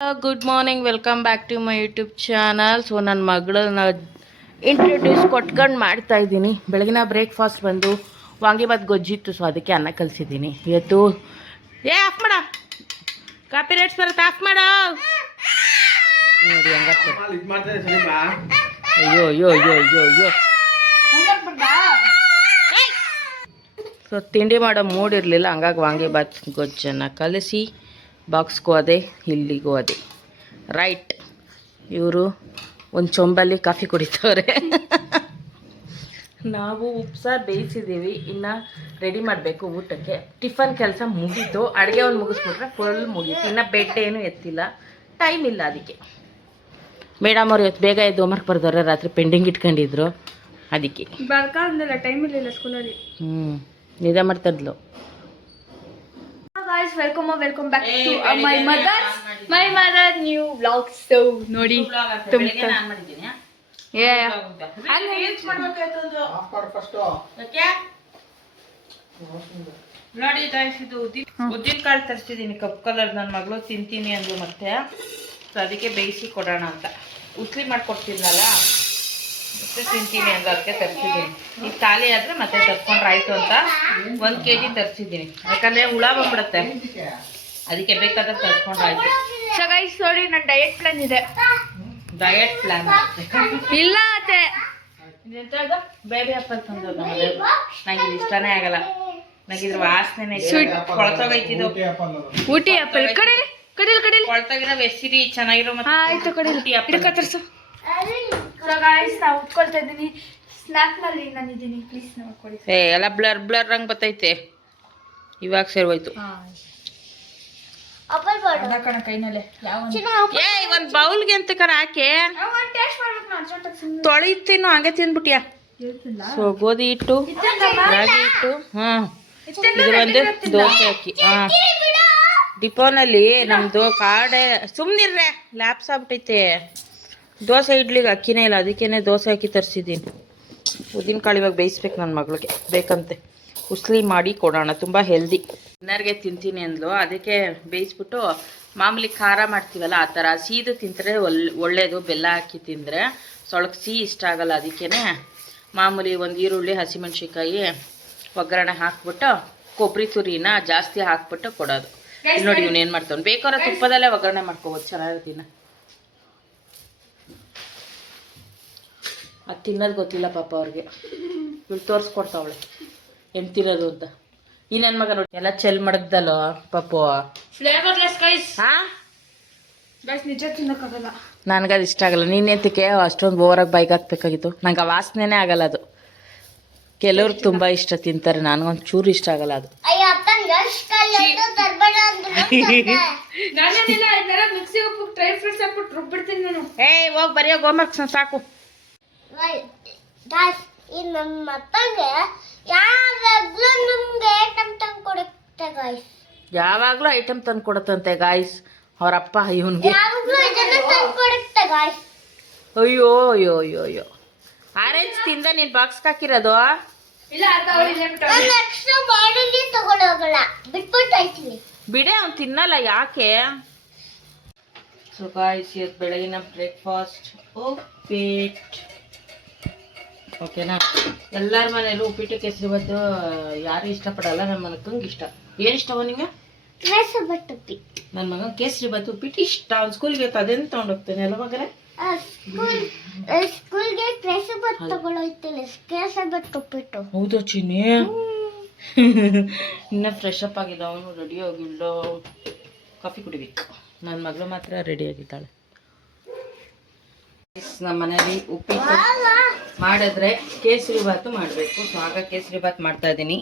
Good morning, welcome back to my YouTube channel. So ನನ್ನ ಮಗಳನ್ನ introduce ಕೊಟ್ಕೊಂಡು ಮಾಡ್ತಾ ಇದ್ದೀನಿ. ಬೆಳಗಿನ ಬ್ರೇಕ್ಫಾಸ್ಟ್ ಬಂದು ವಾಂಗಿಬಾತ್ ಗೊಜ್ಜಿತ್ತು, ಸೊ ಅದಕ್ಕೆ ಅನ್ನ ಕಲಿಸಿದ್ದೀನಿ ಇವತ್ತು. ಆಫ್ ಮಾಡ, ಕಾಪಿ ರೈಟ್ಸ್ ಬರುತ್ತೆ, ಆಫ್ ಮಾಡ. ನೋಡಿ ಅಯ್ಯೋ ಅಯ್ಯೋ ಅಯ್ಯೋ ಅಯ್ಯೋ ಅಯ್ಯೋ. ಸೊ ತಿಂಡಿ ಮಾಡೋ ಮೂಡ್ ಇರಲಿಲ್ಲ, ಹಂಗಾಗಿ ವಾಂಗಿಬಾತ್ ಗೊಜ್ಜನ್ನು ಕಲಿಸಿ ಬಾಕ್ಸ್ಗೂ ಅದೇ ಇಲ್ಲಿಗೂ ಅದೇ. ರೈಟ್, ಇವರು ಒಂದು ಚೊಂಬಲ್ಲಿ ಕಾಫಿ ಕುಡಿತವ್ರೆ. ನಾವು ಉಪ್ಸಾರು ಬೇಯಿಸಿದ್ದೀವಿ, ಇನ್ನು ರೆಡಿ ಮಾಡಬೇಕು ಊಟಕ್ಕೆ. ಟಿಫನ್ ಕೆಲಸ ಮುಗೀತು, ಅಡುಗೆ ಒಂದು ಮುಗಿಸ್ಬಿಟ್ರೆ ಫುಲ್ ಮುಗೀತು. ಇನ್ನು ಬೆಡ್ ಏನೂ ಎತ್ತಿಲ್ಲ, ಟೈಮ್ ಇಲ್ಲ ಅದಕ್ಕೆ. ಮೇಡಮ್ ಅವ್ರು ಇವತ್ತು ಬೇಗ ಎದ್ದು ಹೋಮ್ವರ್ಕ್ ಬರ್ದವ್ರೆ, ರಾತ್ರಿ ಪೆಂಡಿಂಗ್ ಇಟ್ಕೊಂಡಿದ್ರು, ಅದಕ್ಕೆ ಟೈಮ್ ಇರಲಿಲ್ಲ ಸ್ಕೂಲಲ್ಲಿ. ನಿದ್ದೆ ಮಾಡ್ತಿದ್ಲು. Guys, welcome back to my mother new vlog. So ನೋಡಿ ನೋಡಿ ಗಾಯ್ಸ್, ಇದು ಉದ್ದಿನ ಕಾಳು ತರಿಸಿದ್ದೀನಿ, ಕಪ್ ಕಲರ್. ನನ್ನ ಮಗಳು ತಿಂತೀನಿ ಅಂದ್ರು, ಮತ್ತೆ ಸೊ ಅದಕ್ಕೆ ಬೇಯಿಸಿ ಕೊಡೋಣ ಅಂತ. ಉಸ್ಲಿ ಮಾಡ್ಕೊಡ್ತೀನಲ್ಲ, ಮತ್ತೆ ತಿಂತೀನಿ ಅಂದ, ಅದಕ್ಕೆ ತರಿಸಿದ್ದೀನಿ. ಈಗ ಖಾಲಿ ಆದರೆ ಮತ್ತೆ ತರ್ಸ್ಕೊಂಡ್ರೆ ಆಯಿತು ಅಂತ 1 kg ತರಿಸಿದ್ದೀನಿ. ಯಾಕಂದರೆ ಹುಳ ಬಂದ್ಬಿಡುತ್ತೆ, ಅದಕ್ಕೆ ಬೇಕಾದ್ರೆ ತರ್ಸ್ಕೊಂಡ್ರೆ ಆಯಿತು. ಸೊ ಗೈಸ್ ನೋಡಿ, ನನ್ನ ಡಯಟ್ ಪ್ಲಾನ್ ಇದೆ. ಡಯಟ್ ಪ್ಲಾನ್ ಇಲ್ಲ ಅತ್ತೆ, ಇದೆಂಥದ್ದು ಬೇಬಿ ಆಪಲ್ ತಂದು ನಮ್ಮಲ್ಲಿ. ನಂಗೆ ಇದು ಇಷ್ಟನೇ ಆಗಲ್ಲ, ನಂಗಿದ್ರ ವಾಸನೆ ಕೊಳ್ತೋಗೈತಿದ್ದು. ಊಟಿ ಆಪಲ್ ಕಡೀಲಿ ಕಡೀಲಿ ಕಡೀಲಿ, ಕೊಳ್ತೋಗಿರೋ ಎಸಿರಿ ಚೆನ್ನಾಗಿರೋ. ಆಯ್ತು ಕಡೀಲಿ ಕತ್ತರಿಸು. ಸೊ ಗೈಸ್, ನಾವು ಉಟ್ಕೊಳ್ತಾ ಇದ್ದೀನಿ. ಸ್ನ್ಯಾಪ್ನಲ್ಲಿ ನಾನಿದ್ದೀನಿ, ಪ್ಲೀಸ್ ನೋಡ್ಕೊಳ್ಳಿ. ಎಲ್ಲ ಬ್ಲರ್ ಬ್ಲರ್ ರಂಗ್ ಬತ್ತೈತೆ, ಇವಾಗ ಸೇರ್ವೋಯ್ತು. ಕಣ ಕೈನಲ್ಲೇ ಒಂದ್ ಬೌಲ್ಗೆ ಅಂತ ಕರ ಹಾಕಿ ತೊಳಿತೀನೋ, ಹಂಗೆ ತಿಂದ್ಬಿಟ್ಯಾ. ಸೊ ಗೋಧಿ ಹಿಟ್ಟು, ರಾಗಿ ಹಿಟ್ಟು, ಇದು ಒಂದು ದೋಸೆ ಅಕ್ಕಿ. ಡಿಪೋನಲ್ಲಿ ನಮ್ದು ಕಾಡೆ ಸುಮ್ಮನಿರ್ರೆ ಲ್ಯಾಪ್ಸ್ ಆಗ್ಬಿಟ್ಟೈತೆ. ದೋಸೆ ಇಡ್ಲಿಗೆ ಅಕ್ಕಿನೇ ಇಲ್ಲ, ಅದಕ್ಕೇನೆ ದೋಸೆ ಅಕ್ಕಿ ತರಿಸಿದ್ದೀನಿ. ಉದ್ದಿನ ಕಾಳು ಇವಾಗ ಬೇಯಿಸ್ಬೇಕು, ನನ್ನ ಮಗಳಿಗೆ ಬೇಕಂತೆ. ಉಸ್ಲಿ ಮಾಡಿ ಕೊಡೋಣ, ತುಂಬ ಹೆಲ್ದಿ. ಡಿನ್ನರ್ಗೆ ತಿಂತೀನಿ ಅಂದ್ಲು, ಅದಕ್ಕೆ ಬೇಯಿಸ್ಬಿಟ್ಟು ಮಾಮೂಲಿ ಖಾರ ಮಾಡ್ತೀವಲ್ಲ ಆ ಥರ ಸೀದು ತಿಂದರೆ ಒಳ್ಳೆಯದು. ಬೆಲ್ಲ ಹಾಕಿ ತಿಂದರೆ ಸೊಳಗೆ ಸಿಹಿ ಇಷ್ಟ ಆಗಲ್ಲ, ಅದಕ್ಕೇ ಮಾಮೂಲಿ ಒಂದು ಈರುಳ್ಳಿ, ಹಸಿಮೆಣ್ಸಿಕಾಯಿ ಒಗ್ಗರಣೆ ಹಾಕ್ಬಿಟ್ಟು ಕೊಬ್ಬರಿ ತುರಿನ ಜಾಸ್ತಿ ಹಾಕ್ಬಿಟ್ಟು ಕೊಡೋದು. ನೋಡಿ ಇವನೇನು ಮಾಡ್ತಾನೆ, ಬೇಕಾದ್ರೆ ತುಪ್ಪದಲ್ಲೇ ಒಗ್ಗರಣೆ ಮಾಡ್ಕೋಬೋದು, ಚೆನ್ನಾಗಿರ್ತೀನ. ಅದು ತಿನ್ನೋದು ಗೊತ್ತಿಲ್ಲ ಪಾಪ ಅವ್ರಿಗೆ, ಇವಳು ತೋರಿಸ್ಕೊಡ್ತಾವಳೆ ಹೆಣ್ಣು ತಿನ್ನೋದು ಅಂತ. ಈ ನನ್ನ ಮಗ ನೋಡಿ ಎಲ್ಲ ಚೆಲ್ ಮಡಗ್ದಲ್ಲ ಪಾಪು. ಫ್ಲೇವರ್ಲೆಸ್ ಗೈಸ್. ಹಾಂ ಗೈಸ್, ನಿಜ ತಿನ್ನೋಕ್ಕಾಗಲ್ಲ, ನನಗದು ಇಷ್ಟ ಆಗಲ್ಲ. ನೀನೆಂತಕ್ಕೆ ಅಷ್ಟೊಂದು ಓವರಾಗಿ ಬೈಕ್ ಹಾಕ್ಬೇಕಾಗಿತ್ತು? ನಂಗೆ ಆ ವಾಸನೆನೇ ಆಗಲ್ಲ ಅದು. ಕೆಲವ್ರಿಗೆ ತುಂಬ ಇಷ್ಟ ತಿಂತಾರೆ, ನನಗೊಂದು ಚೂರು ಇಷ್ಟ ಆಗಲ್ಲ ಅದು. ಹೋಗಿ ಬರೆಯೋ ಹೋಮ್ವರ್ಕ್ಸ್ ಸಾಕು. ಯಾವಾಗ್ಲೂ ಐಟಮ್ ತಂದು ಕೊಡುತ್ತಂತೆ ಗಾಯ್ಸ್ ಅವರಪ್ಪ ಇವನ್ಗೆ. ಅಯ್ಯೋ ಅಯ್ಯೋ ಅಯ್ಯೋ ಅಯ್ಯೋ, ಆರೆಂಜ್ ತಿಂದ ನೀನ್ ಬಾಕ್ಸ್ ಹಾಕಿರೋದು? ಬಿಡೆ, ಅವ್ನು ತಿನ್ನಲ್ಲ, ಯಾಕೆ? ಸೊ ಗಾಯ್ಸ್, ಇವತ್ತು ಬೆಳಗಿನ ಬ್ರೇಕ್ಫಾಸ್ಟ್ ಉಪ್ಪಿಟ್ಟು. ಓಕೆನಾ? ಎಲ್ಲರ ಮನೇಲೂ ಉಪ್ಪಿಟ್ಟು ಕೇಸರಿಬಾತು ಯಾರು ಇಷ್ಟಪಡಲ್ಲ, ನಮ್ಮ ಮನಕ್ಕಂಗೆ ಇಷ್ಟ. ಏನು ಇಷ್ಟವ ನಿಮಗೆ? ನನ್ನ ಮಗ ಕೇಸರಿಬಾತು ಉಪ್ಪಿಟ್ಟು ಇಷ್ಟ. ಅವ್ನು ಸ್ಕೂಲ್ಗೆ ಇವತ್ತು ಅದೇನು ತೊಗೊಂಡೋಗ್ತಾನೆ ಅಲ್ಲ ಮಗನೇ? ಹೌದು ಚಿನ್ನಿ, ಇನ್ನ ಫ್ರೆಶ್ ಅಪ್ ಆಗಿದ್ದ, ಅವನು ರೆಡಿ ಆಗಿಲ್ಲ, ಕಾಫಿ ಕುಡಿಬೇಕು. ನನ್ನ ಮಗಳು ಮಾತ್ರ ರೆಡಿ ಆಗಿದ್ದಾಳೆ. ನಮ್ಮ ಮನೇಲಿ ಉಪ್ಪಿಟ್ಟು ಮಾಡಿದ್ರೆ ಕೇಸರಿ ಬಾತು ಮಾಡಬೇಕು. ಸೊ ಆಗ ಕೇಸರಿ ಬಾತ್ ಮಾಡ್ತಾ ಇದ್ದೀನಿ.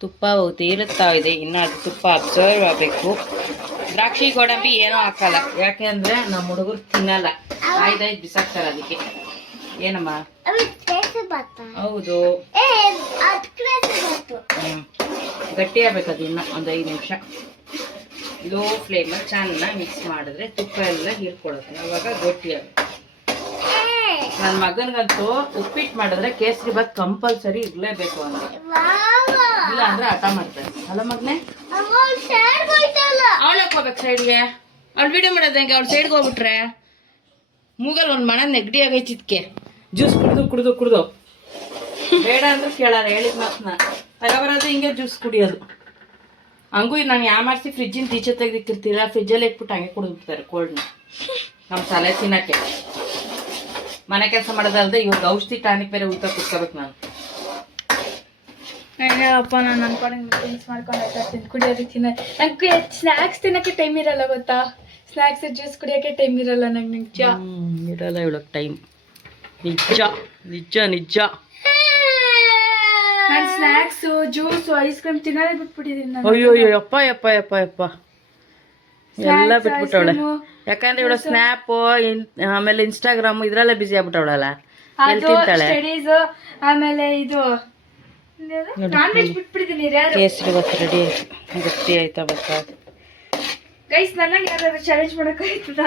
ತುಪ್ಪ ತೇಲುತ್ತಾ ಇದೆ, ಇನ್ನು ಅದು ತುಪ್ಪ ಅಬ್ಸರ್ವ್ ಆಗಬೇಕು. ದ್ರಾಕ್ಷಿ ಗೋಡಂಬಿ ಏನೂ ಹಾಕಲ್ಲ, ಯಾಕೆ ಅಂದರೆ ನಮ್ಮ ಹುಡುಗರು ತಿನ್ನಲ್ಲ, ಆಯ್ದಾಯ್ತು ಬಿಸಾಕ್ತಾರೆ. ಅದಕ್ಕೆ ಏನಮ್ಮ? ಹೌದು, ಗಟ್ಟಿ ಆಗ್ಬೇಕು ಅದು. ಇನ್ನು ಒಂದು 5 ನಿಮಿಷ ಲೋ ಫ್ಲೇಮಲ್ಲಿ ಚೆನ್ನಾಗಿ ಮಿಕ್ಸ್ ಮಾಡಿದ್ರೆ ತುಪ್ಪ ಎಲ್ಲ ಹೀರ್ಕೊಡುತ್ತೆ, ಅವಾಗ ಗಟ್ಟಿ ಆಗುತ್ತೆ. ನನ್ನ ಮಗನಿಗಂತೂ ಉಪ್ಪಿಟ್ಟು ಮಾಡಿದ್ರೆ ಕೇಸರಿ ಬಾತ್ ಕಂಪಲ್ಸರಿ ಇರಲೇಬೇಕು ಅಂತ, ಇಲ್ಲ ಅಂದ್ರೆ ಹಠ ಮಾಡ್ತಾರೆ ಅಲ್ಲ ಮಗನೇ. ಅವಳಕ್ಕೆ ಹೋಗ್ಬೇಕು ಸೈಡ್ಗೆ. ಅವ್ಳು ವಿಡಿಯೋ ಮಾಡೋದು ಹೆಂಗೆ ಅವ್ಳು ಸೈಡ್ಗೆ ಹೋಗ್ಬಿಟ್ರೆ ಮೂಗಲ್ ಒಂದು ಮಣ ನೆಗಡಿ ಆಗೈತಿದ್ಕೆ ಜ್ಯೂಸ್ ಕುಡ್ದು ಬೇಡ ಅಂದ್ರೆ ಕೇಳಾರ ಹೇಳಿದ ಮಾತನ್ನ ಬರೋದು ಹಿಂಗೆ ಜ್ಯೂಸ್ ಕುಡಿಯೋದು ಹಂಗೂ ನಾನು ಮಾಡಿಸಿ ಫ್ರಿಜ್ಜಿನ ಟೀಚರ್ ತೆಗೆದಿಕ್ಕಿರ್ತೀರ ಫ್ರಿಜ್ಜಲ್ಲಿ ಇಟ್ಬಿಟ್ಟು ಹಂಗೆ ಕುಡಿದ್ಬಿಡ್ತಾರೆ ಕೋಲ್ಡ್ನ ನಮ್ಮ ತಲೆ ತಿನ್ನಕ್ಕೆ ಮನೆ ಕೆಲಸ ಮಾಡೋದಲ್ದೆ ಇವಾಗ ಔಷಧಿ ಟಾನಿಕ್ ಬೇರೆ ಊಟ ಕುಡ್ಕೋಬೇಕು ನಾನು ಅಪ್ಪ ನಾನು ಅನ್ಕೊಂಡಂಗೆ ಡ್ರಿಂಕ್ಸ್ ಮಾಡ್ಕೊಂಡು ಆಯ್ತಾ ಕುಡಿಯೋದಕ್ಕೆ ನಂಗೆ ಸ್ನ್ಯಾಕ್ಸ್ ತಿನ್ನೋಕ್ಕೆ ಟೈಮ್ ಇರಲ್ಲ ಗೊತ್ತಾ ಸ್ನ್ಯಾಕ್ಸ್ ಜ್ಯೂಸ್ ಕುಡಿಯೋಕ್ಕೆ ಟೈಮ್ ಇರಲ್ಲ ನಂಗೆ ನಿಜ ಇರಲ್ಲ ಇವಳಕ್ಕೆ ಟೈಮ್ ನಿಜ ನಿಜ ನಿಜ ನಾನು ಸ್ನ್ಯಾಕ್ಸು ಜ್ಯೂಸು ಐಸ್ ಕ್ರೀಮ್ ತಿನ್ನೋದೇ ಬಿಟ್ಬಿಟ್ಟಿದ್ದೀನಿ ನಾನು ಅಯ್ಯೋ ಯಪ್ಪ ಯಪ್ಪ ಯಪ್ಪ ಯಪ್ಪ ಎಲ್ಲ ಬಿಟ್ಬಿಟ್ಟವಳೆ ಯಾಕಂದ್ರೆ ಇವಳು ಸ್ನ್ಯಾಪ್ ಆಮೇಲೆ ಇನ್ಸ್ಟಾಗ್ರಾಮ್ ಇದ್ರಲ್ಲೇ ಬಿಸಿ ಆಗ್ಬಿಟ್ಟವಳಲ್ಲ ಎಲ್ಲಿ ಅದು ತಿಂತಾಳೆ ಸ್ಟಡೀಸ್ ಆಮೇಲೆ ಇದು ನಾನ್ ವೆಜ್ ಬಿಟ್ಬಿಟ್ಟಿದ್ದೀನಿ ಕೇಸರಿ ಗೊತ್ತು ರೆಡಿ ಗಟ್ಟಿ ಆಯ್ತಾ ಬರ್ತಾ ಗೈಸ್ ನನಗೆ ಯಾರಾದ್ರೂ ಚಾಲೆಂಜ್ ಮಾಡಕ್ ಆಯ್ತದ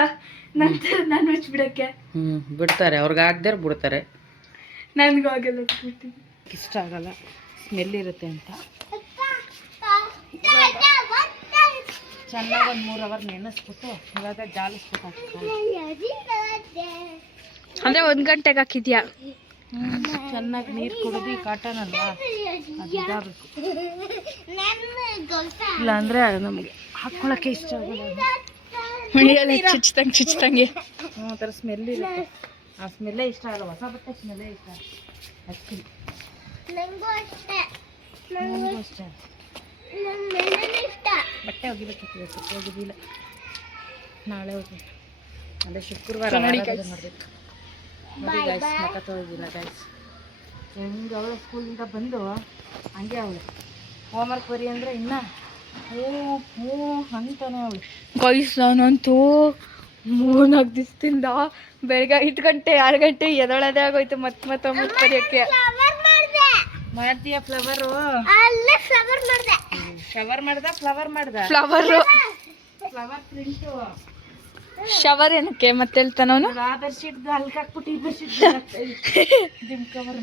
ನಂತರ ನಾನ್ ವೆಜ್ ಬಿಡಕ್ಕೆ ಬಿಡ್ತಾರೆ ಅವ್ರಿಗೆ ಆಗದೆ ಬಿಡ್ತಾರೆ ನನ್ಗೂ ಆಗಲ್ಲ ಬಿಟ್ಬಿಟ್ಟಿದ್ದೀನಿ ಇಷ್ಟ ಆಗಲ್ಲ ಸ್ಮೆಲ್ ಇರುತ್ತೆ ಅಂತ ಚೆನ್ನಾಗಿ ಒಂದು 3 ಅವರ್ ನೆನೆಸ್ಬಿಟ್ಟು ಇವಾಗ ಜಾಲಿಸ್ಬಿಟ್ಟು ಅಂದ್ರೆ 1 ಗಂಟೆಗೆ ಹಾಕಿದ್ಯಾ ಚೆನ್ನಾಗಿ ನೀರು ಕುಡಿದು ಕಾಟನ್ ಅಲ್ವಾ ಅದು ಇದಾಗಬೇಕು ಇಲ್ಲ ಅಂದರೆ ನಮಗೆ ಹಾಕ್ಕೊಳಕ್ಕೆ ಇಷ್ಟ ಆಗಲ್ಲ ಚುಚ್ತಂಗೆ ಒಂಥರ ಸ್ಮೆಲ್ ಇರುತ್ತೆ ಆ ಸ್ಮೆಲ್ಲೇ ಇಷ್ಟ ಆಗಲ್ಲ ಹೊಸ ಬಟ್ಟೆ ಸ್ಮೆಲ್ಲೇ ಇಷ್ಟ ಅಕ್ಕಿ ನನಗೂ ಅಷ್ಟೇ ಬಟ್ಟೆ ಒಗಿಬೇಕಿತ್ತು ಹೋಗಿದ್ದಿಲ್ಲ ನಾಳೆ ಹೋಗಿ ಅದೇ ಶುಕ್ರವಾರ ಮಾಡಬೇಕು ನೋಡಿ ಗೈಸ್ ಮಕ್ಕ ತೊಳೆದಿಲ್ಲ ಗೈಸ್ ಹೆಂಗೆ ಅವಳು ಸ್ಕೂಲಿಂದ ಬಂದು ಹಂಗೆ ಅವಳು ಹೋಮ್ವರ್ಕ್ ಬರಿ ಅಂದರೆ ಇನ್ನ ಹ್ಞೂ ಅಂತಾನೆ ಅವಳು ಗೈಸ್ ನಾನಂತೂ 3-4 ದಿವಸದಿಂದ ಬೆಳಗ್ಗೆ 5 ಗಂಟೆ 6 ಗಂಟೆ ಎದೊಳದೇ ಆಗೋಯ್ತು ಮತ್ತೆ ಬರೆಯೋಕ್ಕೆ ಮಾಡ್ತೀಯ ಫ್ಲವರು ಫ್ಲವರ್ ಪ್ರಿಂಟು ಶವರ್ ಏನಕ್ಕೆ ಮತ್ತೆ ಹೇಳ್ತಾನವನು ಆ ಬೆಡ್ಶೀಟ್ ಅಲ್ಗೆ ಹಾಕ್ಬಿಟ್ಟು ಈ ಬೆಡ್ಶೀಟ್ ದಿಮ್ ಕವರ್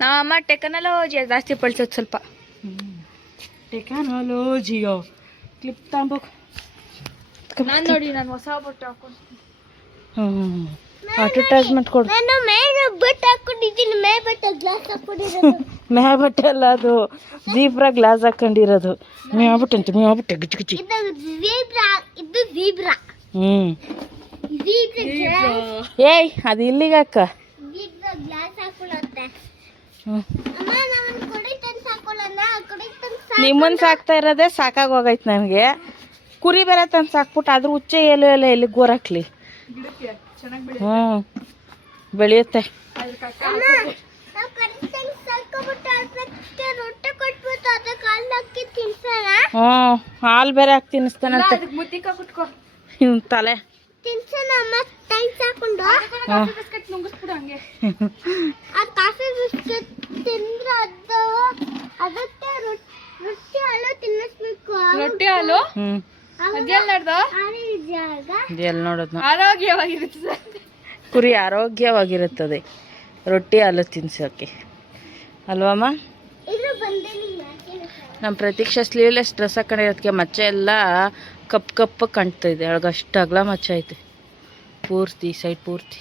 ನಮ್ಮಮ್ಮ ಟೆಕ್ನಾಲಜಿ ಜಾಸ್ತಿ ಪಳ್ಸೋದು ಸ್ವಲ್ಪ ಟೆಕ್ನಾಲಜಿಯೋ ಕ್ಲಿಪ್ ತಗೊಂಬೋಕು ನಾನು ನೋಡಿ ನಾನು ಹೊಸ ಬಟ್ಟೆ ಹಾಕೊಂಡು ಅಡ್ವರ್ಟೈಸ್ಮೆಂಟ್ ಕೊಡು ಮೇ ಬಟ್ಟೆ ಅಲ್ಲ ಅದು ಜೀಬ್ರಾ ಗ್ಲಾಸ್ ಹಾಕೊಂಡಿರೋದು ಮೇಬಟ್ಟೆ ಗಿಚ್ಚಿ ಗಿಚ್ಚಿ ಏಯ್ ಅದು ಇಲ್ಲಿಗೆ ಅಕ್ಕ ನಿಮ್ಮನ್ ಸಾಕ್ತಾ ಇರೋದೇ ಸಾಕಾಗಿ ಹೋಗೈತೆ ನನಗೆ ಕುರಿ ಬೇರೆ ತಂದು ಸಾಕ್ಬಿಟ್ಟು ಅದ್ರ ಹುಚ್ಚೆ ಎಲ್ಲ ಎಲ್ಲಿಗೆ ಗೋರಾಕ್ಲಿ ಬೆಳೆಯುತ್ತೆ ಹಾಲು ಬೇರೆ ಹಾಕಿ ತಿನ್ನಿಸ್ತಾನಂತೆ ತಲೆ ರೊಟ್ಟಿ ಹಾಲು ಎಲ್ಲಿ ನೋಡೋದು ಆರೋಗ್ಯವಾಗಿರುತ್ತದೆ ಕುರಿ ಆರೋಗ್ಯವಾಗಿರುತ್ತದೆ ರೊಟ್ಟಿ ಹಾಲು ತಿನ್ಸೋಕ್ಕೆ ಅಲ್ವಮ್ಮ ನಮ್ಮ ಪ್ರತೀಕ್ಷಾ ಸ್ಲೀವ್ಲೆಸ್ ಡ್ರೆಸ್ ಹಾಕೊಂಡಿರೋದಕ್ಕೆ ಮಚ್ಚೆ ಎಲ್ಲ ಕಪ್ಪು ಕಾಣ್ತಾ ಇದೆ ಅಷ್ಟು ಅಗಲ ಮಚ್ಚೆ ಐತೆ ಪೂರ್ತಿ ಸೈಡ್ ಪೂರ್ತಿ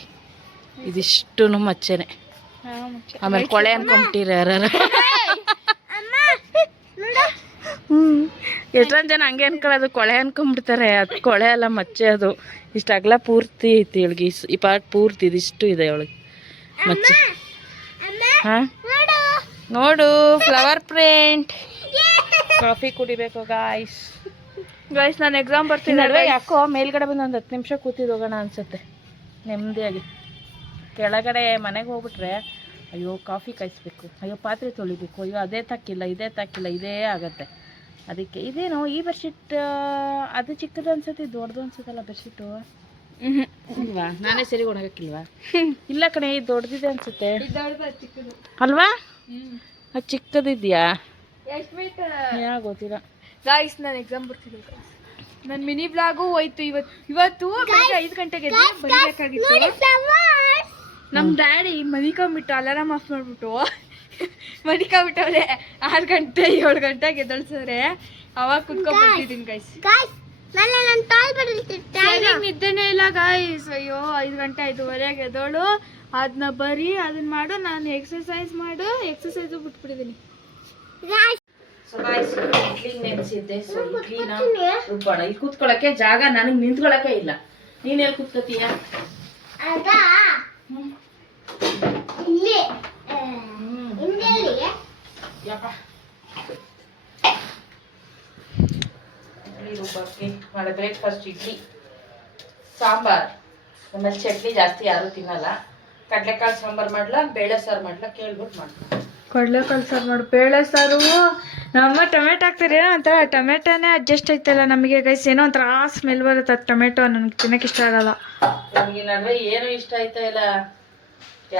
ಇದಿಷ್ಟು ಮಚ್ಚೆನೆ ಆಮೇಲೆ ಕೊಳೆ ಅನ್ಕೊಂಬಿಟ್ಟಿರ ಯಾರು ಎಷ್ಟೊಂದು ಜನ ಹಂಗೆ ಅನ್ಕೊಳ್ಳೋದು ಕೊಳೆ ಅನ್ಕೊಂಬಿಡ್ತಾರೆ ಅದು ಕೊಳೆ ಅಲ್ಲ ಮಚ್ಚೆ ಅದು ಇಷ್ಟು ಅಗಲ ಪೂರ್ತಿ ಐತಿ ಇವಳಿಗೆ ಈ ಪಾರ್ಟ್ ಪೂರ್ತಿ ಇದಿಷ್ಟು ಇದೆ ಅವಳಿಗೆ ಮಚ್ಚೆ ಹಾಂ ನೋಡು ಫ್ಲವರ್ ಪ್ರಿಂಟ್ ಕಾಫಿ ಕುಡಿಬೇಕು ಗಾಯ್ಸ್ ನಾನು ಎಕ್ಸಾಮ್ ಬರ್ತೀನಿ ನಡುವೆ ಯಾಕೋ ಮೇಲ್ಗಡೆ ಬಂದು ಒಂದು 10 ನಿಮಿಷ ಕೂತಿದ್ದು ಹೋಗೋಣ ಅನ್ಸುತ್ತೆ ನೆಮ್ಮದಿಯಾಗಿ ಕೆಳಗಡೆ ಮನೆಗೆ ಹೋಗ್ಬಿಟ್ರೆ ಅಯ್ಯೋ ಕಾಫಿ ಕಾಯಿಸ್ಬೇಕು ಅಯ್ಯೋ ಪಾತ್ರೆ ತೊಳಿಬೇಕು ಅಯ್ಯೋ ಅದೇ ತಾಕಿಲ್ಲ ಇದೇ ಆಗತ್ತೆ ಅದಕ್ಕೆ ಇದೇನೋ ಈ ಬೆಡ್ಶೀಟ್ ಅದು ಚಿಕ್ಕದು ಅನ್ಸುತ್ತೆ ದೊಡ್ಡದು ಅನ್ಸುತ್ತಲ್ಲ ಬೆಡ್ಶೀಟು ಇಲ್ವಾ ನಾನೇ ಸರಿ ಒಣಗಕ್ಕಿಲ್ವಾ ಇಲ್ಲ ಕಣೆ ಇದು ದೊಡ್ಡದಿದೆ ಅನ್ಸುತ್ತೆ ಅಲ್ವಾ ಅದು ಚಿಕ್ಕದಿದ್ಯಾ ಯಾ ಗೊತ್ತಿಲ್ಲ ಗಾಯ್ಸ್ ನಾನು ಎಕ್ಸಾಮ್ ಬರ್ತಿದ್ದೆ ನನ್ನ ಮಿನಿ ಬ್ಲಾಗು ಹೋಯ್ತು ಇವತ್ತು ಬೆಳಗ್ಗೆ 5 ಗಂಟೆಗೆ ಬರೀಬೇಕಾಗಿತ್ತು ನಮ್ಮ ಡ್ಯಾಡಿ ಮನಿಕೊಂಬಿಟ್ಟು ಅಲಾರಾಮ್ ಆಫ್ ಮಾಡಿಬಿಟ್ಟು ಮನಿಕೊಂಬಿಟ್ಟವ್ರೆ 6 ಗಂಟೆ 7 ಗಂಟೆಗೆ ಎದ್ದಳ್ಸಿದ್ರೆ ಅವಾಗ ಕುತ್ಕೊಂಡ್ ಬರ್ತಿದ್ದೀನಿ ಗೈಸ್. ನಿದ್ದೆನೇ ಇಲ್ಲ ಗಾಯ್ಸ್. ಅಯ್ಯೋ 5 ಗಂಟೆ 5:30 ಎದ್ದೋಳು, ಅದನ್ನ ಬರೀ ಅದನ್ನ ಮಾಡು, ನಾನು ಎಕ್ಸರ್ಸೈಸ್ ಬಿಟ್ಬಿಟ್ಟಿದ್ದೀನಿ. ಸೊ ಗಾಯ್ಸ್ ಇಡ್ಲಿ ನೆನೆಸಿದ್ದೆ. ಸೊ ಇಡ್ಲಿನ ರುಬ್ಬೋಣ. ಇಲ್ಲಿ ಕೂತ್ಕೊಳ್ಳೋಕ್ಕೆ ಜಾಗ ನನಗೆ ನಿಂತ್ಕೊಳ್ಳೋಕೆ ಇಲ್ಲ. ನೀನ್ ಎಲ್ಲಿ ಕೂತ್ಕೋತೀಯ? ಯಪ್ಪ ಇಡ್ಲಿ ರುಬ್ಬಕ್ಕೆ ನಾಳೆ ಬ್ರೇಕ್ಫಾಸ್ಟ್ ಇಡ್ಲಿ ಸಾಂಬಾರ್. ಆಮೇಲೆ ಚಟ್ನಿ ಜಾಸ್ತಿ ಯಾರು ತಿನ್ನಲ್ಲ. ಕಡಲೆಕಾಳು ಸಾಂಬಾರು ಮಾಡ್ಲಾ ಬೇಳೆ ಸಾರು ಮಾಡ್ಲಾ ಕೇಳ್ಬಿಟ್ಟು ಮಾಡ್ಲಾ? ಕಡಲೆಕಾಳು ಸಾರು ಮಾಡು. ಬೇಳೆ ಸಾರು ನಮ್ಮ ಟೊಮೆಟೊ ಹಾಕ್ತಾರೆ, ಏನೋ ಒಂಥರ ಟೊಮೆಟೊನೇ ಅಡ್ಜಸ್ಟ್ ಆಯ್ತಲ್ಲ ನಮಗೆ ಗೈಸ್. ಏನೋ ಒಂಥರ ಸ್ಮೆಲ್ ಬರುತ್ತೆ ಅದು ಟೊಮೆಟೊ. ನನಗೆ ತಿನ್ನಕ್ಕೆ ಇಷ್ಟ ಆಗಲ್ಲ. ನನಗೆ ನಡುವೆ ಏನು ಇಷ್ಟ ಆಯ್ತಾ ಇಲ್ಲ.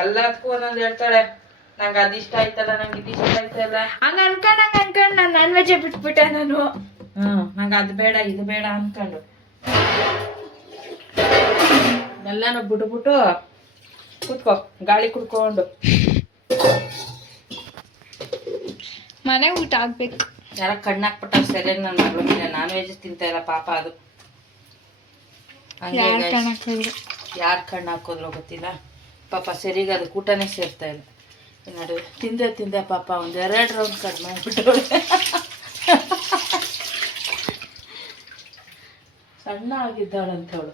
ಎಲ್ಲದಕ್ಕೂ ಒಂದೊಂದು ಹೇಳ್ತಾಳೆ. ನಂಗೆ ಅದು ಇಷ್ಟ ಆಯ್ತಲ್ಲ, ನಂಗೆ ಇದು ಇಷ್ಟ ಆಯ್ತಲ್ಲ. ಹಂಗೆ ಅನ್ಕೊಂಡು ನಾನು ನಾನ್ ವೆಜ್ಜೇ ಬಿಟ್ಬಿಟ್ಟೆ ನಾನು. ನಂಗೆ ಅದು ಬೇಡ ಇದು ಬೇಡ ಅನ್ಕೊಂಡು ಎಲ್ಲಾನು ಬಿಟ್ಬಿಟ್ಟು ಕೂತ್ಕೋ ಗಾಳಿ ಕುಡ್ಕೊಂಡು. ಮನೆ ಊಟ ಆಗ್ಬೇಕು. ಯಾರ ಕಣ್ಣಾಕ್ಬಿಟ್ಟ ಸರಿಯಾಗಿ ನನ್ನ ಮಗಳು ನಾನ್ ವೆಜ್ ತಿಂತಾ ಇಲ್ಲ ಪಾಪ. ಅದು ಯಾರು ಕಣ್ಣು ಹಾಕೋದ್ರೋ ಗೊತ್ತಿಲ್ಲ ಪಾಪ. ಸರಿಗೆ ಅದು ಊಟನೇ ಸೇರ್ತಾ ಇಲ್ಲ. ನಡುವೆ ತಿಂದೆ ಪಾಪ 1-2 ರೌಂಡ್ ಕಡಿಮೆ ಆಗ್ಬಿಟ್ಟವಳೆ. ಸಣ್ಣ ಆಗಿದ್ದಾಳಂತವಳು.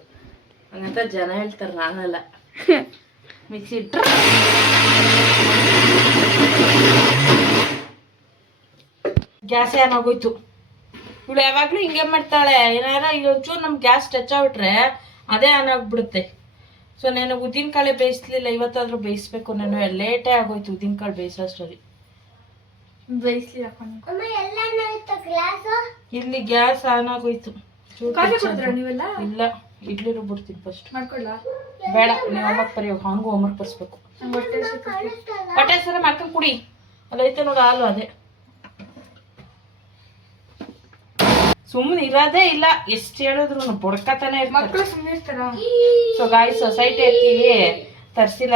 ಹಂಗಂತ ಜನ ಹೇಳ್ತಾರೆ, ನಾನಲ್ಲ. ಮಿಕ್ಸಿ ಇಟ್ರೆ ಗ್ಯಾಸ್ ಏನಾಗೋಯ್ತು. ಇವಳು ಯಾವಾಗಲೂ ಹಿಂಗೆ ಮಾಡ್ತಾಳೆ. ಏನಾರ ಒಂಚೂರು ನಮ್ಗೆ ಗ್ಯಾಸ್ ಟಚ್ ಆಗ್ಬಿಟ್ರೆ ಅದೇ ಆನ್ ಆಗ್ಬಿಡುತ್ತೆ. ಸೊ ನಾನು ಉದ್ದಿನಕಾಳು ಬೇಯಿಸ್ಲಿಲ್ಲ, ಇವತ್ತಾದ್ರೂ ಬೇಯಿಸ್ಬೇಕು. ನಾನು ಲೇಟೇ ಆಗೋಯ್ತು ಉದ್ದಿನಕಾಳು ಬೇಯಿಸೋಷ್ಟರಲ್ಲಿ. ಇಲ್ಲಿ ಗ್ಯಾಸ್ ಆನ್ ಆಗೋಯ್ತು. ನೀವೆಲ್ಲ ಇಲ್ಲ ಇಡ್ಲಿ ರುಬ್ಬಿಡ್ತೀನಿ ಫಸ್ಟ್. ಬೇಡ ನೀವು ಹೋಮ್ವರ್ಕ್ ಬರೀ. ಹಂಗೂ ಹೋಮ್ವರ್ಕ್ ಬರ್ಸ್ಬೇಕು. ಹೊಟ್ಟೆ ಸರ ಮಾಡ್ಕೊಂಡು ಕುಡಿ. ಅದೈತೆ ನೋಡಿ ಹಾಲು. ಅದೇ ಸುಮ್ಮನೆ ಇರೋದೇ ಇಲ್ಲ. ಎಷ್ಟು ಹೇಳಿದ್ರು ಬಡ್ಕತಾನೆ ಮಕ್ಕಳು ಸುಮ್ಮನೆ ಇರ್ತಾರ. ಸೊ ಗಾಯಿ ಸೊಸೈಟಿ ಇರ್ತೀವಿ ತರಿಸಿಲ್ಲ.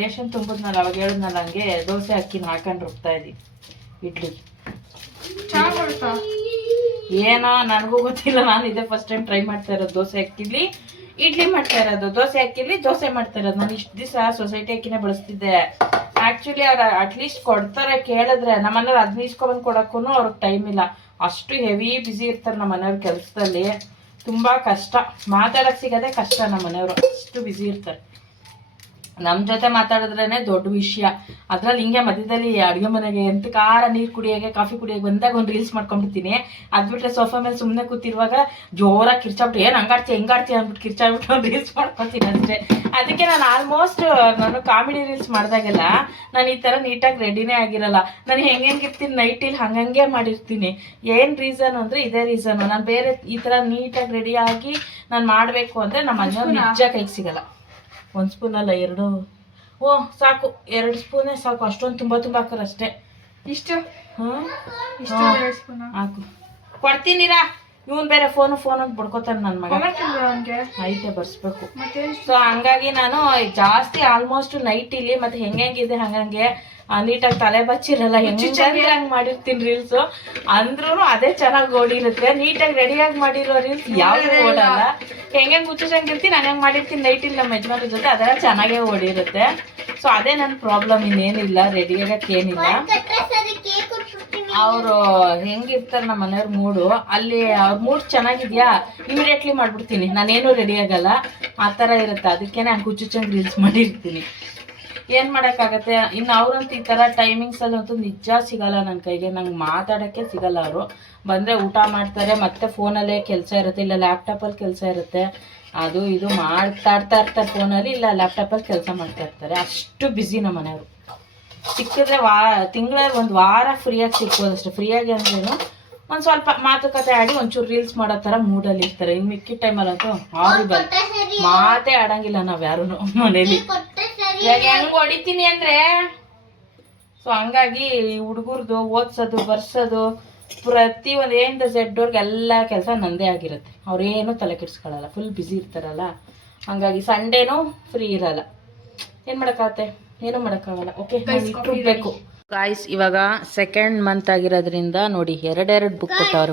ರೇಷನ್ ತುಂಬಿದ್ನಲ್ಲ ಅವಾಗ ಹೇಳಿದ್ನಲ್ಲ, ಹಂಗೆ ದೋಸೆ ಅಕ್ಕಿನ ಹಾಕೊಂಡು ರುಬ್ತಾ ಇದ್ದೀವಿ ಇಡ್ಲಿ. ಏನೋ ನನಗೂ ಗೊತ್ತಿಲ್ಲ. ನಾನು ಇದೇ ಫಸ್ಟ್ ಟೈಮ್ ಟ್ರೈ ಮಾಡ್ತಾ ಇರೋದು. ದೋಸೆ ಅಕ್ಕಿಲಿ ಇಡ್ಲಿ ಮಾಡ್ತಾ ಇರೋದು, ದೋಸೆ ಅಕ್ಕಿಲಿ ದೋಸೆ ಮಾಡ್ತಾ ಇರೋದು. ನಾನು ಇಷ್ಟು ದಿವಸ ಸೊಸೈಟಿ ಅಕ್ಕಿನೇ ಬಳಸ್ತಿದ್ದೆ. ಆ್ಯಕ್ಚುಲಿ ಅವ್ರು ಅಟ್ಲೀಸ್ಟ್ ಕೊಡ್ತಾರೆ ಕೇಳಿದ್ರೆ. ನಮ್ಮ ಮನೇಲಿ ಅದನ್ನ ಇಸ್ಕೊಬಂದು ಕೊಡೋಕ್ಕೂ ಅವ್ರಿಗೆ ಟೈಮ್ ಇಲ್ಲ. ಅಷ್ಟು ಹೆವಿ ಬ್ಯುಸಿ ಇರ್ತಾರೆ ನಮ್ಮ ಮನೆಯವ್ರ ಕೆಲಸದಲ್ಲಿ. ತುಂಬ ಕಷ್ಟ ಮಾತಾಡೋಕ್ಕೆ ಸಿಗೋದೇ ಕಷ್ಟ. ನಮ್ಮ ಮನೆಯವರು ಅಷ್ಟು ಬ್ಯುಸಿ ಇರ್ತಾರೆ. ನಮ್ಮ ಜೊತೆ ಮಾತಾಡಿದ್ರೇ ದೊಡ್ಡ ವಿಷಯ. ಅದ್ರಲ್ಲಿ ಹಿಂಗೆ ಮಧ್ಯದಲ್ಲಿ ಅಡುಗೆ ಮನೆಗೆ ಎಂತ ಖಾರ ನೀರು ಕುಡಿಯೋಕೆ ಕಾಫಿ ಕುಡಿಯೋಕೆ ಬಂದಾಗ ಒಂದು ರೀಲ್ಸ್ ಮಾಡ್ಕೊಂಡ್ಬಿಡ್ತೀನಿ. ಅದು ಬಿಟ್ಟರೆ ಸೋಫಾ ಮೇಲೆ ಸುಮ್ಮನೆ ಕೂತಿರುವಾಗ ಜೋರಾಗಿ ಕಿರ್ಚಾಬಿಟ್ಟು ಏನು ಹೆಂಗಾಡ್ತಿ ಅಂದ್ಬಿಟ್ಟು ಕಿರ್ಚಾಬಿಟ್ಟು ಒಂದು ರೀಲ್ಸ್ ಮಾಡ್ಕೊತೀನಿ ಅಷ್ಟೇ. ಅದಕ್ಕೆ ನಾನು ಆಲ್ಮೋಸ್ಟ್ ನಾನು ಕಾಮಿಡಿ ರೀಲ್ಸ್ ಮಾಡಿದಾಗೆಲ್ಲ ನಾನು ಈ ಥರ ನೀಟಾಗಿ ರೆಡಿನೇ ಆಗಿರಲ್ಲ. ನಾನು ಹೆಂಗಿರ್ತೀನಿ ನೈಟಿಲಿ ಹಂಗಂಗೆ ಮಾಡಿರ್ತೀನಿ. ಏನು ರೀಸನ್ ಅಂದರೆ ಇದೇ ರೀಸನು. ನಾನು ಬೇರೆ ಈ ಥರ ನೀಟಾಗಿ ರೆಡಿಯಾಗಿ ನಾನು ಮಾಡಬೇಕು ಅಂದರೆ ನಮ್ಮ ಮನೆಯವ್ರು ನಿಜ ಕೈಗೆ ಸಿಗಲ್ಲ. 1 ಸ್ಪೂನ್ ಅಲ್ಲ 2. ಸಾಕು 2 ಸ್ಪೂನೇ ಸಾಕು. ಅಷ್ಟೊಂದು ತುಂಬ ಹಾಕೋರು ಅಷ್ಟೇ. ಇಷ್ಟು ಹಾಕು ಕೊಡ್ತೀನಿರಾ. ಇವನು ಬೇರೆ ಫೋನ್ ಅಂತ ಬಿಡ್ಕೋತಾನೆ ನನ್ನ ಮಗ. ಐತೆ ಬರ್ಸ್ಬೇಕು. ಸೊ ಹಂಗಾಗಿ ನಾನು ಜಾಸ್ತಿ ಆಲ್ಮೋಸ್ಟ್ ನೈಟಿಲಿ ಮತ್ತೆ ಹೆಂಗಿದೆ ಹಂಗಂಗೆ ನೀಟಾಗಿ ತಲೆ ಬಚ್ಚಿರಲ್ಲ. ಹಂಗೆ ಮಾಡಿರ್ತೀನಿ ರೀಲ್ಸು. ಅಂದ್ರೂ ಅದೇ ಚೆನ್ನಾಗಿ ಓಡಿರುತ್ತೆ. ನೀಟಾಗಿ ರೆಡಿಯಾಗಿ ಮಾಡಿರೋ ರೀಲ್ಸ್ ಯಾವುದು ಓಡಲ್ಲ. ಹೆಂಗೆ ಗುಚ್ಚಿಸಂಗಿರ್ತೀನಿ ಹಂಗಂಗೆ ಮಾಡಿರ್ತೀನಿ ನೈಟಿಲಿ ನಮ್ಮ ಯಜಮಾನ್ರ ಜೊತೆ. ಅದೆಲ್ಲ ಚೆನ್ನಾಗೇ ಓಡಿರುತ್ತೆ. ಸೊ ಅದೇ ನನ್ನ ಪ್ರಾಬ್ಲಮ್. ಇನ್ನೇನಿಲ್ಲ, ರೆಡಿಯಾಗಕ್ಕೆ ಏನಿಲ್ಲ. ಅವರು ಹೆಂಗಿರ್ತಾರೆ ನಮ್ಮ ಮನೆಯವ್ರ ಮೂಡು. ಅಲ್ಲಿ ಅವ್ರ ಮೂಡ್ ಚೆನ್ನಾಗಿದ್ಯಾ ಇಮಿಡಿಯೇಟ್ಲಿ ಮಾಡ್ಬಿಡ್ತೀನಿ. ನಾನೇನು ರೆಡಿ ಆಗಲ್ಲ. ಆ ಥರ ಇರುತ್ತೆ. ಅದಕ್ಕೆ ನಾನು ಕುಚ್ಚುಚ್ಚಂಗೆ ರೀಲ್ಸ್ ಮಾಡಿರ್ತೀನಿ. ಏನು ಮಾಡೋಕ್ಕಾಗತ್ತೆ. ಇನ್ನು ಅವ್ರಂತೂ ಈ ಥರ ಟೈಮಿಂಗ್ಸಲ್ಲಂತೂ ನಿಜ ಸಿಗಲ್ಲ ನನ್ನ ಕೈಗೆ. ನಂಗೆ ಮಾತಾಡೋಕ್ಕೆ ಸಿಗಲ್ಲ. ಅವರು ಬಂದರೆ ಊಟ ಮಾಡ್ತಾರೆ, ಮತ್ತೆ ಫೋನಲ್ಲೇ ಕೆಲಸ ಇರುತ್ತೆ, ಇಲ್ಲ ಲ್ಯಾಪ್ಟಾಪಲ್ಲಿ ಕೆಲಸ ಇರುತ್ತೆ. ಅದು ಇದು ಮಾಡ್ತಾ ಇರ್ತಾರೆ ಫೋನಲ್ಲಿ, ಇಲ್ಲ ಲ್ಯಾಪ್ಟಾಪಲ್ಲಿ ಕೆಲಸ ಮಾಡ್ತಾ ಇರ್ತಾರೆ. ಅಷ್ಟು ಬ್ಯುಸಿ ನಮ್ಮ ಮನೆಯವರು. ಸಿಕ್ಕಿದ್ರೆ ತಿಂಗಳಲ್ಲಿ 1 ವಾರ ಫ್ರೀಯಾಗಿ ಸಿಗ್ಬೋದು ಅಷ್ಟೇ. ಫ್ರೀಯಾಗಿ ಅಂದ್ರೇನು ಒಂದು ಸ್ವಲ್ಪ ಮಾತುಕತೆ ಆಡಿ ಒಂಚೂರು ರೀಲ್ಸ್ ಮಾಡೋ ಥರ ಮೂಡಲ್ಲಿ ಇರ್ತಾರೆ. ಇನ್ನು ಮಿಕ್ಕಿದ ಟೈಮಲ್ಲಂತೂ ಹಾರಿಬಲ್ ಮಾತೇ ಆಡಂಗಿಲ್ಲ ನಾವು ಯಾರೂ ಮನೇಲಿ. ಇವಾಗ ಹೆಂಗೆ ಹೊಡಿತೀನಿ ಅಂದರೆ ಸೊ ಹಂಗಾಗಿ ಹುಡುಗರ್ದು ಓದಿಸೋದು ಬರ್ಸೋದು ಪ್ರತಿಯೊಂದು A to Z ಎಲ್ಲ ಕೆಲಸ ನಂದೇ ಆಗಿರುತ್ತೆ. ಅವ್ರೇನು ತಲೆ ಕೆಡಿಸ್ಕೊಳ್ಳಲ್ಲ. ಫುಲ್ ಬ್ಯುಸಿ ಇರ್ತಾರಲ್ಲ. ಹಾಗಾಗಿ ಸಂಡೇನೂ ಫ್ರೀ ಇರಲ್ಲ. ಏನು ಮಾಡೋಕ್ಕಾಗತ್ತೆ, ಏನೂ ಮಾಡೋಕ್ಕಾಗಲ್ಲ. ಓಕೆ, ನಾನು ಇಟ್ಬಿಡ್ಬೇಕು. ಗಾಯ್ಸ್ ಇವಾಗ ಸೆಕೆಂಡ್ ಮಂತ್ ಆಗಿರೋದ್ರಿಂದ ನೋಡಿ ಎರಡೆರಡು ಬುಕ್ ಕೊಟ್ಟವ್ರೆ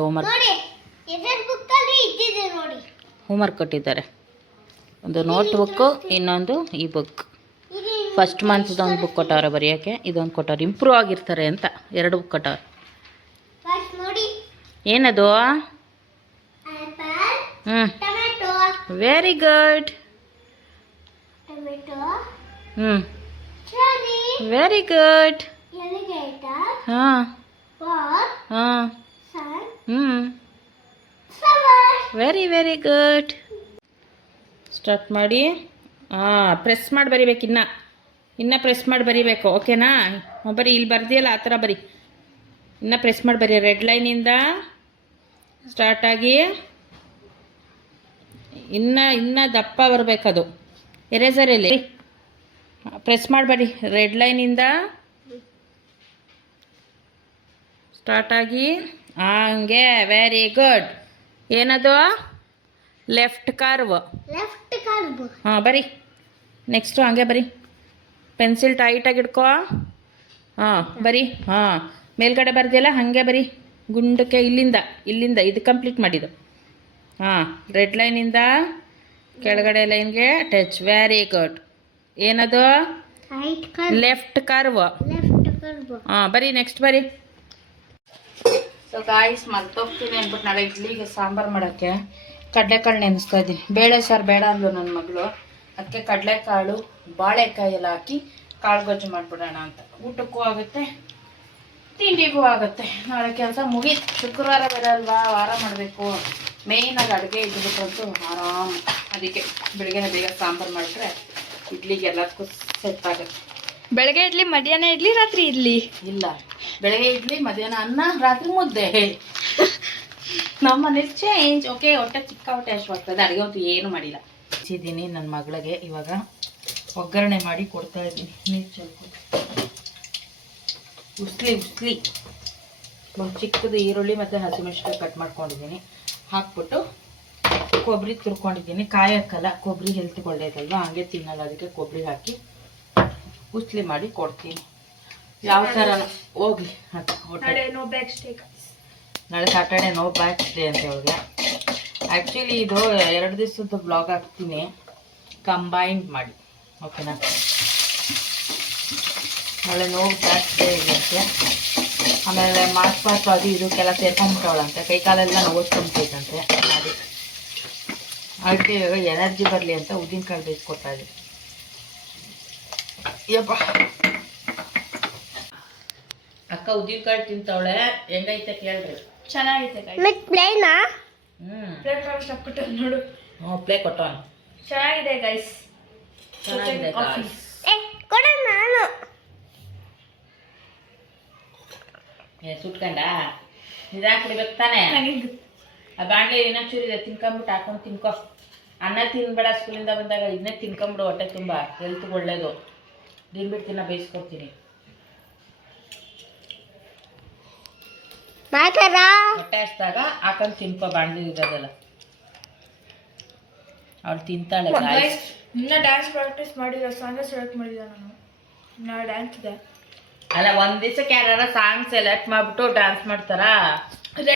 ಹೋಮ್ವರ್ಕ್ ಕೊಟ್ಟಿದ್ದಾರೆ. ಒಂದು ನೋಟ್ ಬುಕ್ಕು, ಇನ್ನೊಂದು ಈ ಬುಕ್. ಫಸ್ಟ್ ಮಂತ್ದು ಒಂದು ಬುಕ್ ಕೊಟ್ಟವ್ರೆ ಬರೆಯೋಕ್ಕೆ, ಇದೊಂದು ಕೊಟ್ಟವ್ರೆ ಇಂಪ್ರೂವ್ ಆಗಿರ್ತಾರೆ ಅಂತ. 2 ಬುಕ್ ಕೊಟ್ಟವ್ರೆ. ಏನದು? Very good. Very good. ಹಾಂ ಹಾಂ ವೆರಿ ವೆರಿ ಗುಡ್. ಸ್ಟಾರ್ಟ್ ಮಾಡಿ. ಪ್ರೆಸ್ ಮಾಡಿ ಬರಿಬೇಕು. ಇನ್ನು ಪ್ರೆಸ್ ಮಾಡಿ ಬರಿಬೇಕು. ಓಕೆನಾ? ಬರೀ ಇಲ್ಲಿ ಬರ್ದಿಯಲ್ಲ ಆ ಥರ ಬರಿ. ಇನ್ನು ಪ್ರೆಸ್ ಮಾಡಿ ಬರಿ. ರೆಡ್ ಲೈನಿಂದ ಸ್ಟಾರ್ಟಾಗಿ ಇನ್ನು ದಪ್ಪ ಬರಬೇಕದು. ಎರೇಸರಲ್ಲಿ ಪ್ರೆಸ್ ಮಾಡಬೇಡಿ. ರೆಡ್ ಲೈನಿಂದ ಸ್ಟಾರ್ಟಾಗಿ ಹಂಗೆ. Very good. ಏನದು? Left curve. ಹಾಂ ಬರಿ. ನೆಕ್ಸ್ಟು ಹಂಗೆ ಬರಿ. ಪೆನ್ಸಿಲ್ ಟೈಟಾಗಿ ಇಟ್ಕೋ. ಹಾಂ ಬರಿ. ಹಾಂ ಮೇಲ್ಗಡೆ ಬರ್ದಿಯಲ್ಲ ಹಾಗೆ ಬರಿ. ಗುಂಡಕ್ಕೆ ಇಲ್ಲಿಂದ ಇದು ಕಂಪ್ಲೀಟ್ ಮಾಡಿದ್ದು. ಹಾಂ ರೆಡ್ ಲೈನಿಂದ ಕೆಳಗಡೆ ಲೈನ್ಗೆ ಟಚ್. Very good. ಏನದು? Left curve. ಹಾಂ ಬರಿ. ನೆಕ್ಸ್ಟ್ ಬರಿ. ಸೊ ಗಾಯ್ಸ್ ಮರ್ತೋಗ್ತೀನಿ ಅಂದ್ಬಿಟ್ಟು ನಾಳೆ ಇಡ್ಲಿಗೆ ಸಾಂಬಾರು ಮಾಡೋಕ್ಕೆ ಕಡಲೆಕಾಳು ನೆನೆಸ್ತಾ ಇದ್ದೀನಿ. ಬೇಳೆ ಸಾರು ಬೇಡ ಅಂದ್ಲು ನನ್ನ ಮಗಳು. ಅದಕ್ಕೆ ಕಡಲೆಕಾಳು ಬಾಳೆಕಾಯಿ ಎಲ್ಲ ಹಾಕಿ ಕಾಳು ಗೊಜ್ಜು ಮಾಡಿಬಿಡೋಣ ಅಂತ. ಊಟಕ್ಕೂ ಆಗುತ್ತೆ, ತಿಂಡಿಗೂ ಆಗುತ್ತೆ. ನಾಳೆ ಕೆಲಸ ಮುಗೀತು. ಶುಕ್ರವಾರ ಬೇರೆ ಅಲ್ವಾ, ವಾರ ಮಾಡಬೇಕು. ಮೇಯ್ನಾಗಿ ಅಡುಗೆ ಇದ್ಬಿಟ್ರಂತೂ ಆರಾಮ್. ಅದಕ್ಕೆ ಬೆಳಗ್ಗೆನೇ ಬೇಗ ಸಾಂಬಾರು ಮಾಡಿದ್ರೆ ಇಡ್ಲಿಗೆ ಎಲ್ಲದಕ್ಕೂ ಸೆಟ್ ಆಗುತ್ತೆ. ಬೆಳಗ್ಗೆ ಇಡ್ಲಿ, ಮಧ್ಯಾಹ್ನ ಇಡ್ಲಿ, ರಾತ್ರಿ ಇಡ್ಲಿ ಇಲ್ಲ. ಬೆಳಗ್ಗೆ ಇಡ್ಲಿ, ಮಧ್ಯಾಹ್ನ ಅನ್ನ, ರಾತ್ರಿ ಮುದ್ದೆ. ನಮ್ಮ ಮನೇಲಿ ಚೇಂಜ್. ಓಕೆ. ಹೊಟ್ಟೆ ಚಿಕ್ಕ ಹೊಟ್ಟೆ ಅಷ್ಟವಾಗ್ತದೆ. ಅಡುಗೆ ಅಂತೂ ಏನು ಮಾಡಿಲ್ಲ. ಹಚ್ಚಿದ್ದೀನಿ ನನ್ನ ಮಗಳಿಗೆ. ಇವಾಗ ಒಗ್ಗರಣೆ ಮಾಡಿ ಕೊಡ್ತಾ ಇದ್ದೀನಿ. ನೀರು ಚೆಲ್ಕೊಂಡು ಉಸ್ಲಿ ಒಂದು ಚಿಕ್ಕದು ಈರುಳ್ಳಿ ಮತ್ತು ಹಸಿಮೆಣಸಿನಕಾಯಿ ಕಟ್ ಮಾಡ್ಕೊಂಡಿದ್ದೀನಿ. ಹಾಕ್ಬಿಟ್ಟು ಕೊಬ್ಬರಿ ತುರ್ಕೊಂಡಿದ್ದೀನಿ. ಕಾಯಿ ಹಾಕಲ್ಲ, ಕೊಬ್ಬರಿ ಹೆಲ್ತ್ಗೆ ಒಳ್ಳೇದಲ್ವ, ಹಂಗೆ ತಿನ್ನಲ್ಲ. ಅದಕ್ಕೆ ಕೊಬ್ಬರಿ ಹಾಕಿ ಉಸ್ಲಿ ಮಾಡಿ ಕೊಡ್ತೀನಿ. ಯಾವ ಥರ ಹೋಗ್ಲಿ. ನಾಳೆ ಸಾಟರ್ಡೆ ನೋ ಬ್ಯಾಕ್ ಡೇ ಅಂತ ಹೇಳಿದೆ. ಆ್ಯಕ್ಚುಲಿ ಇದು 2 ದಿವಸದ ಬ್ಲಾಗ್ ಹಾಕ್ತೀನಿ ಕಂಬೈನ್ಡ್ ಮಾಡಿ. ಓಕೆನಾ? ನಾಳೆ ನೋ ಬ್ಯಾಕ್ ಡೇ ಇರುತ್ತೆ. ಆಮೇಲೆ ಮಾಸ್ಕ್ ಅದು ಇದಕ್ಕೆಲ್ಲ ಸೇರ್ಕೊಂಡ್ಬಿಟ್ಟವಳಂತೆ. ಕೈಕಾಲೆಲ್ಲ ನೋಡ್ಕೊಂಬಿಟ್ಟೈತಂತೆ. ಅದಕ್ಕೆ ಇವಾಗ ಎನರ್ಜಿ ಬರಲಿ ಅಂತ ಉದ್ದಿನಕಾಳು ಬೇಯಿಸ್ಕೊಡ್ತಾ ಇದ್ದೀನಿ. ಯಪ್ಪ ಅಕ್ಕ ಉದ್ದಿನಕಾಳು ತಿಂತವಳೆ. ಹೆಂಗೈತೆ ಕೇಳ್ರಿ. ಚೆನ್ನಾಗೈತೆ. ನೋಡು. ಹ್ಞೂ ಪ್ಲೇ ಕೊಟ್ಟವನು. ಚೆನ್ನಾಗಿದೆ ಗೈಸ್. ಚೆನ್ನಾಗಿದೆ. ಸುಟ್ಕೊಂಡ ನಿಧಾನ ಕುಡಿಬೇಕು ತಾನೆ. ಆ ಬಾಂಡ್ಲಿ ಇನ್ನೊಂದು ಚೂರಿದೆ, ತಿನ್ಕೊಂಬಿಟ್ಟು ಹಾಕೊಂಡು ತಿನ್ಕೊ. ಅನ್ನ ತಿನ್ಬೇಡ, ಸ್ಕೂಲಿಂದ ಬಂದಾಗ ಇದನ್ನೇ ತಿನ್ಕೊಂಬಿಡು. ಹೊಟ್ಟೆ ತುಂಬ ಹೆಲ್ತ್ಗೆ ಒಳ್ಳೇದು. ತಿನ್ಬಿಟ್ಟು ತಿನ್ನ ಬೇಯಿಸ್ಕೊಡ್ತೀನಿ. ಹೊಟ್ಟೆ ಹಸ್ದಾಗ ಹಾಕೊಂಡು ತಿನ್ಕೊ. ಬಾಂಡ್ಲಿ ಇರೋದಲ್ಲ ಅವಳು ತಿಂತಾಳೆ. ಇನ್ನ ಡ್ಯಾನ್ಸ್ ಪ್ರಾಕ್ಟೀಸ್ ಮಾಡಿಲ್ಲ, ಸಾಂಗ್ ಸೆಲೆಕ್ಟ್ ಮಾಡಿಲ್ಲ ನಾನು. ನಾಳೆ ಡ್ಯಾನ್ಸ್ ಇದೆ. ಅಲ್ಲ, ಒಂದು ದಿವಸಕ್ಕೆ ಯಾರು ಸಾಂಗ್ ಸೆಲೆಕ್ಟ್ ಮಾಡಿಬಿಟ್ಟು ಡ್ಯಾನ್ಸ್ ಮಾಡ್ತಾರಾ?